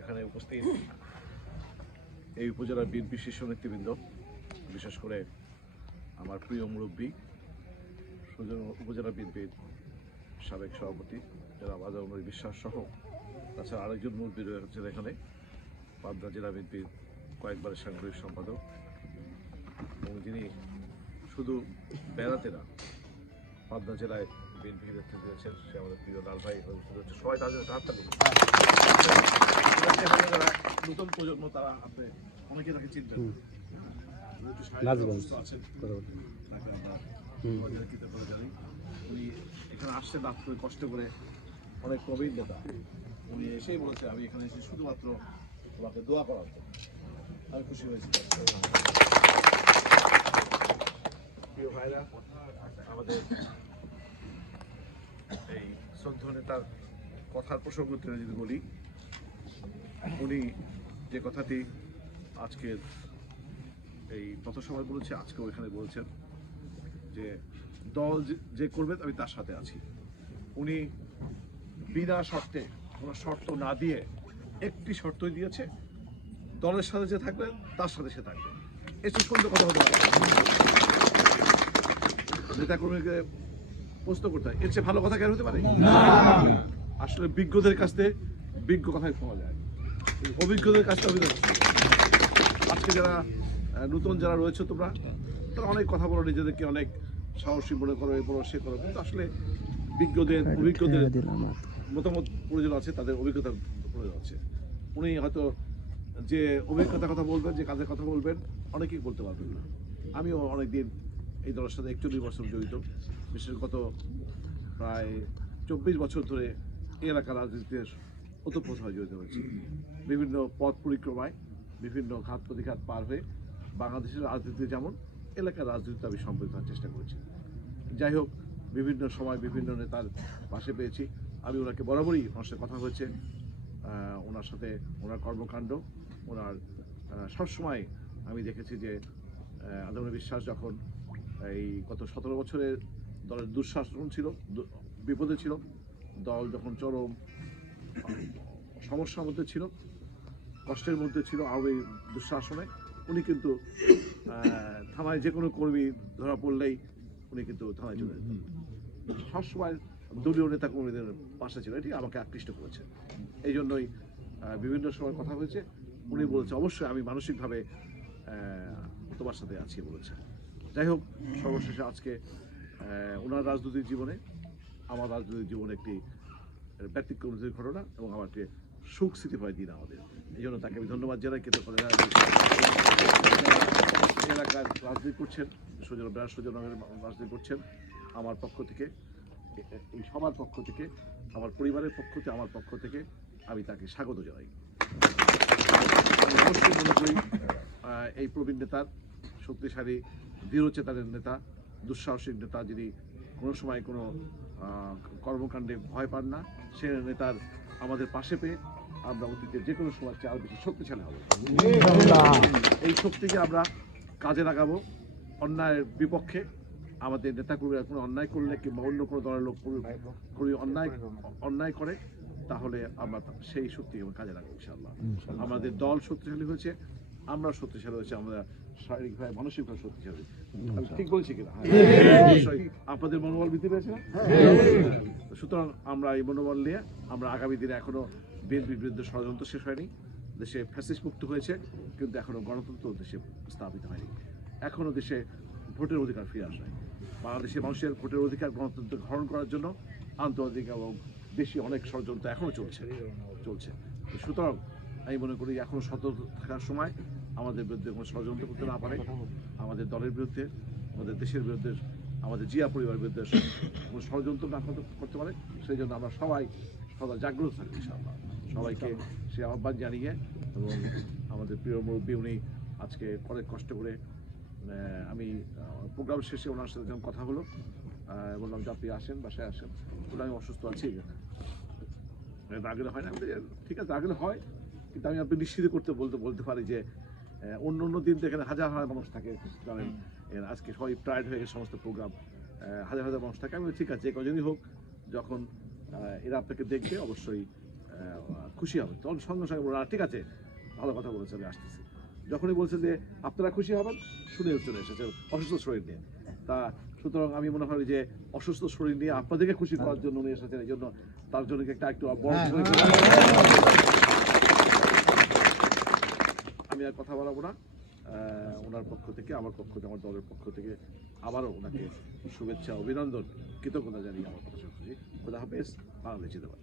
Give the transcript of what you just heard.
এখানে উপস্থিত এই উপজেলার বিএনপি শীর্ষ নেতৃবৃন্দ, বিশেষ করে আমার প্রিয় মুরব্বী উপজেলা বিএনপির সাবেক সভাপতি যারা বাজার বিশ্বাস সহ তাছাড়া আরেকজন মুরব্বী রয়েছেন এখানে, পাবনা জেলা বিএনপির কয়েকবারের সাংগঠনিক সম্পাদক। এবং যিনি শুধু বেড়াতে না, পাবনা জেলায় বিএনপি নেতৃত্ব দিয়েছেন সে আমাদের প্রিয় লাল ভাই হচ্ছে। সবাই তাদের এখানে যারা নতুন প্রজন্ম তারা আপনি অনেকে তাকে কৃতজ্ঞতা জানাই উনি এখানে আসছেন রাত করে কষ্ট করে অনেক প্রবীণ নেতা। উনি এসেই বলেছে আমি এখানে এসে শুধুমাত্র তোমাকে দোয়া করার আমি খুশি হয়েছি। প্রিয় ভাইরা আমাদের শ্রদ্ধ নেতার কথার প্রসঙ্গ তুলে যদি বলি, উনি যে কথাটি আজকের এই পথসভায় বলেছে আজকে ওইখানে বলছেন যে দল যে- করবে আমি তার সাথে আছি। উনি বিনা শর্তে, কোনো শর্ত না দিয়ে একটি শর্তই দিয়েছে, দলের সাথে যে থাকবে, তার সাথে সে থাকবে। এসব সুন্দর কথা হতে পারে। নেতা কর্মীকে প্রশ্ন করতে হয়। এর চেয়ে ভালো কথা কেন হতে পারে? আসলে বিজ্ঞদের কাছ থেকে বিজ্ঞ কথাই পাওয়া যায়। অভিজ্ঞদের কাছ থেকে আজকে যারা নতুন যারা রয়েছে তোমরা তারা অনেক কথা বলো নিজেদেরকে অনেক সাহসী মনে করো এ করো সে করো। কিন্তু আসলে বিজ্ঞদের অভিজ্ঞদের মতামত প্রয়োজন আছে তাদের অভিজ্ঞতার প্রয়োজন আছে। উনি হয়তো যে অভিজ্ঞতার কথা বলবেন যে কাজের কথা বলবেন অনেকেই বলতে পারবেন না। আমিও অনেকদিন এই দলের সাথে একচল্লিশ বছর জড়িত। বিশেষ গত প্রায় চব্বিশ বছর ধরে এই এলাকার রাজনীতিতে ওতপ্রোতভাবে জড়িত হয়েছি বিভিন্ন পথ পরিক্রমায় বিভিন্ন ঘাত প্রতিঘাত পার হয়ে বাংলাদেশের রাজনীতি যেমন এলাকার রাজনীতিতে আমি সম্পৃক্ত হওয়ার চেষ্টা করেছি। যাই হোক, বিভিন্ন সময় বিভিন্ন নেতার পাশে পেয়েছি। আমি ওনাকে বরাবরই ওনার সাথে কথা হয়েছে। ওনার সাথে ওনার কর্মকাণ্ড, ওনার সবসময় আমি দেখেছি যে আদমের বিশ্বাস যখন এই গত সতেরো বছরের দলের দুঃশাসন ছিল বিপদে ছিল, দল যখন চরম সমস্যার মধ্যে ছিল, কষ্টের মধ্যে ছিল আওয়ামী দুঃশাসনে, উনি কিন্তু থানায় যে কোনো কর্মী ধরা পড়লেই উনি কিন্তু থানায় চলে যেতেন। সবসময় দলীয় নেতা কর্মীদের পাশে ছিল, এটি আমাকে আকৃষ্ট করেছে। এই জন্যই বিভিন্ন সময় কথা হয়েছে, উনি বলেছে, অবশ্যই আমি মানসিকভাবে তোমার সাথে আছি বলেছে। যাই হোক, সর্বশেষে আজকে ওনার রাজনৈতিক জীবনে, আমার রাজনৈতিক জীবনে একটি ব্যতিক্রম ঘটনা এবং আমার একটি সুখ স্মৃতিময় দিন আমাদের। এই জন্য তাকে আমি ধন্যবাদ জানাই কিন্তু এলাকার রাজনীতি করছেন, সজন বেড়া সুজন রাজনীতি করছেন আমার পক্ষ থেকে, এই সবার পক্ষ থেকে, আমার পরিবারের পক্ষ থেকে, আমার পক্ষ থেকে আমি তাকে স্বাগত জানাই। এই প্রবীণ নেতার, শক্তিশালী, দৃঢ়চেতানের নেতা দুঃসাহসিক নেতা যিনি কোনো সময় কোনো কর্মকাণ্ডে ভয় পান না সে নেতার আমাদের পাশে পেয়ে আমরা অতীতে যে কোনো সময় চেয়ে আরও বেশি শক্তিশালী হব। এই শক্তিকে আমরা কাজে লাগাবো অন্যায়ের বিপক্ষে। আমাদের নেতাকর্মীরা কোনো অন্যায় করলে কিংবা অন্য কোনো দলের লোক কোনো অন্যায় অন্যায় করে তাহলে আমরা সেই শক্তিকে আমরা কাজে লাগাবো ইনশাআল্লাহ। আমাদের দল শক্তিশালী হয়েছে আমরা শক্তিশালী হয়েছে আমরা শারীরিকভাবে মানসিকভাবে শক্তিশালী আমি ঠিক বলছি কিনা? হ্যাঁ। অবশ্যই। আপনাদের মনোবল বৃদ্ধি পেয়েছে না? সুতরাং আমরা এই মনোবল নিয়ে আমরা আগামী দিনে এখনও বিএনপির বিরুদ্ধে ষড়যন্ত্র শেষ হয়নি। দেশে ফ্যাসিস মুক্ত হয়েছে কিন্তু এখনও গণতন্ত্র দেশে স্থাপিত হয়নি। এখনও দেশে ভোটের অধিকার ফিরে আসে বাংলাদেশের মানুষের ভোটের অধিকার গণতন্ত্র গ্রহণ করার জন্য আন্তর্জাতিক এবং দেশি অনেক ষড়যন্ত্র এখনও চলছে। চলছে। তো সুতরাং আমি মনে করি এখনও সতর্ক থাকার সময় আমাদের বিরুদ্ধে কোনো ষড়যন্ত্র করতে না পারে। আমাদের দলের বিরুদ্ধে, আমাদের দেশের বিরুদ্ধে, আমাদের জিয়া পরিবারের বিরুদ্ধে কোনো ষড়যন্ত্র না করতে- পারে। সেই জন্য আমরা সবাই সদা জাগ্রত থাকি সবাইকে সে আহ্বান জানিয়ে এবং আমাদের প্রিয় মুরব্বী উনি আজকে অনেক কষ্ট করে আমি প্রোগ্রাম শেষে ওনার সাথে যখন কথা হলো বললাম, যে আপনি আসেন, বাসায় আসেন। বলে, আমি অসুস্থ আছি। রাগলে হয় না ঠিক আছে রাগলে হয়। কিন্তু আমি আপনি নিশ্চিত করতে বলতে বলতে পারি যে অন্য অন্য দিন তো এখানে হাজার হাজার মানুষ থাকে। জানেন এর আজকে সবাই প্রাইড হয়ে গেছে সমস্ত প্রোগ্রাম হাজার হাজার মানুষ থাকে। আমি ঠিক আছে যে কজনই হোক যখন এরা আপনাকে দেখবে অবশ্যই খুশি হবে। তখন সঙ্গে সঙ্গে বলব, ঠিক আছে ভালো কথা বলেছে আমি আসতেছি। যখনই বলছে যে আপনারা খুশি হবেন? শুনে চলে এসেছে অসুস্থ শরীর নিয়ে। তা সুতরাং আমি মনে করি যে অসুস্থ শরীর নিয়ে আপনাদেরকে খুশি করার জন্য উনি এসেছেন এই জন্য তার জন্য একটা একটু বড় হ্যাঁ। আমি আর কথা বাড়াবো না। ওনার পক্ষ থেকে, আমার পক্ষ থেকে, আমার দলের পক্ষ থেকে আবারও ওনাকে শুভেচ্ছা, অভিনন্দন, কৃতজ্ঞতা জানিয়ে আমার কথা শুনছি। খোদা হাফেজ, বাংলাদেশ জিন্দাবাদ।